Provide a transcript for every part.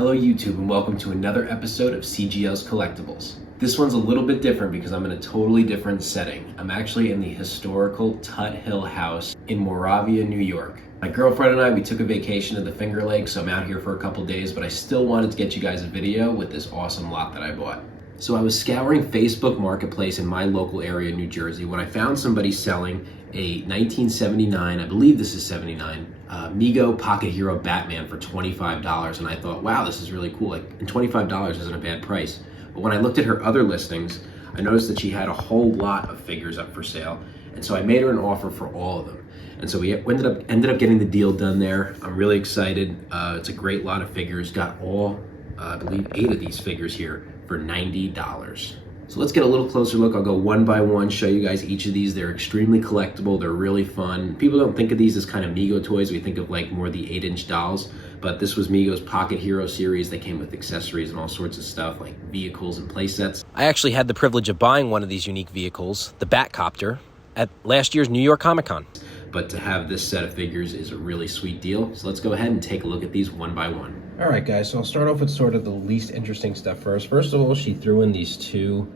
Hello YouTube and welcome to another episode of CGL's Collectibles. This one's a little bit different because I'm in a totally different setting. I'm actually in the historical Tut Hill house in Moravia, New York. My girlfriend and I, we took a vacation to the Finger Lakes, so I'm out here for a couple days, but I still wanted to get you guys a video with this awesome lot that I bought. So I was scouring Facebook Marketplace in my local area, New Jersey, when I found somebody selling a 1979, I believe this is 79, Mego Pocket Hero Batman for $25, and I thought, wow, this is really cool. And $25 isn't a bad price. But when I looked at her other listings, I noticed that she had a whole lot of figures up for sale, and so I made her an offer for all of them. And so we ended up getting the deal done there. I'm really excited. It's a great lot of figures. Got all, I believe, 8 of these figures here for $90. So let's get a little closer look. I'll go one by one, show you guys each of these. They're extremely collectible. They're really fun. People don't think of these as kind of Mego toys. We think of like more the 8-inch dolls, but this was Mego's Pocket Hero series. They came with accessories and all sorts of stuff like vehicles and play sets. I actually had the privilege of buying one of these unique vehicles, the Batcopter, at last year's New York Comic Con. But to have this set of figures is a really sweet deal. So let's go ahead and take a look at these one by one. All right, guys, so I'll start off with sort of the least interesting stuff first. First of all, she threw in these 2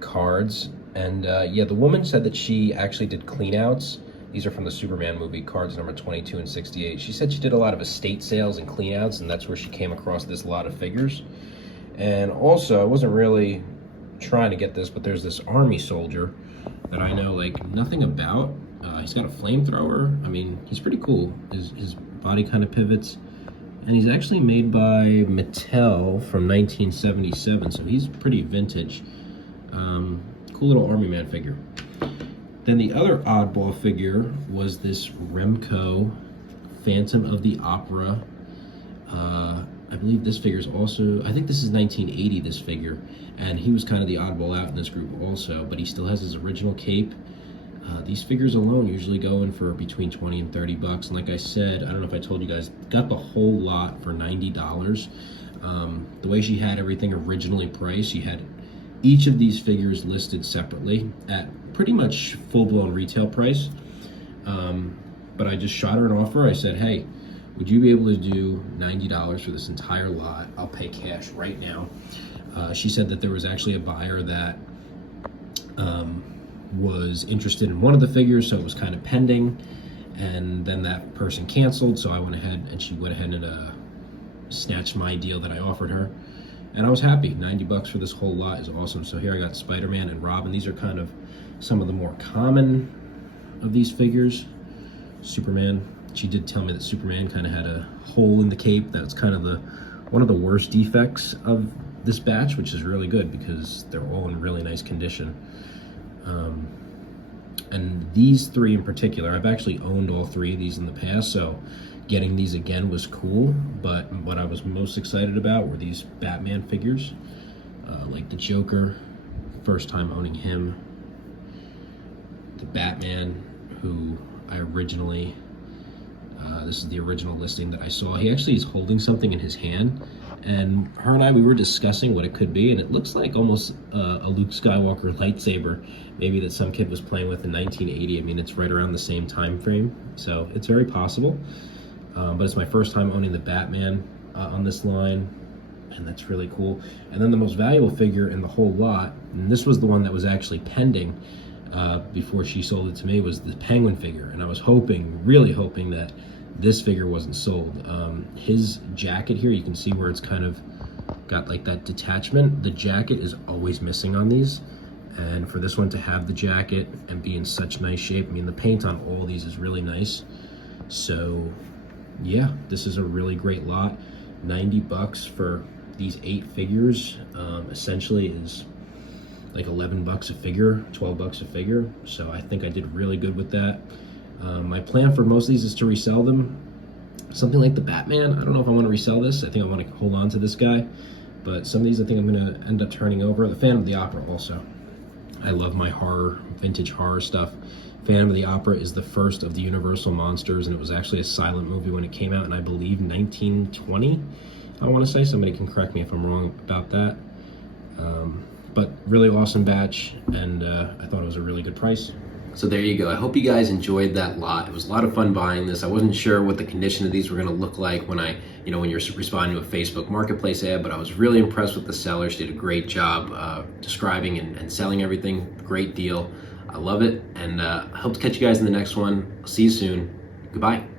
cards, and yeah, the woman said that she actually did cleanouts. These are from the Superman movie, cards number 22 and 68. She said she did a lot of estate sales and cleanouts, and that's where she came across this lot of figures. And also, I wasn't really trying to get this, but there's this army soldier that I know like nothing about. He's got a flamethrower. I mean, he's pretty cool. His body kind of pivots. And he's actually made by Mattel from 1977, so he's pretty vintage. Cool little Army Man figure. Then the other oddball figure was this Remco Phantom of the Opera. I believe this figure is also, I think this is 1980, this figure. And he was kind of the oddball out in this group also, but he still has his original cape. These figures alone usually go in for between 20 and 30 bucks. And like I said, I don't know if I told you guys, got the whole lot for $90. The way she had everything originally priced, she had each of these figures listed separately at pretty much full-blown retail price. But I just shot her an offer. I said, hey, would you be able to do $90 for this entire lot? I'll pay cash right now. She said that there was actually a buyer that was interested in one of the figures, so it was kind of pending, and then that person canceled, so I went ahead and she went ahead and snatched my deal that I offered her, and I was happy. 90 bucks for this whole lot is awesome. So here I got Spider-Man and Robin. These are kind of some of the more common of these figures. Superman, she did tell me that Superman kind of had a hole in the cape. That's kind of one of the worst defects of this batch, which is really good because they're all in really nice condition. And these 3 in particular, I've actually owned all 3 of these in the past, so getting these again was cool. But what I was most excited about were these Batman figures, like the Joker, first time owning him. The Batman, who I originally, this is the original listing that I saw. He actually is holding something in his hand, and her and I, we were discussing what it could be, and it looks like almost a Luke Skywalker lightsaber, maybe that some kid was playing with in 1980. I mean, it's right around the same time frame, so it's very possible. But it's my first time owning the Batman on this line, and that's really cool. And then the most valuable figure in the whole lot, and this was the one that was actually pending before she sold it to me, was the Penguin figure. And I was hoping, really hoping, that this figure wasn't sold. His jacket here, you can see where it's kind of got like that detachment. The jacket is always missing on these, and for this one to have the jacket and be in such nice shape, I mean, the paint on all these is really nice. So yeah, this is a really great lot. 90 bucks for these 8 figures essentially is like 11 bucks a figure, 12 bucks a figure. So I think I did really good with that. My plan for most of these is to resell them. Something like the Batman, I don't know if I want to resell this. I think I want to hold on to this guy. But some of these I think I'm going to end up turning over. The Phantom of the Opera also. I love my horror, vintage horror stuff. Phantom of the Opera is the first of the Universal monsters, and it was actually a silent movie when it came out in, I believe, 1920. I want to say. Somebody can correct me if I'm wrong about that. But really awesome batch, and I thought it was a really good price. So there you go. I hope you guys enjoyed that lot. It was a lot of fun buying this. I wasn't sure what the condition of these were going to look like when when you're responding to a Facebook Marketplace ad, but I was really impressed with the seller. She did a great job describing and selling everything. Great deal. I love it, and I hope to catch you guys in the next one. I'll see you soon. Goodbye.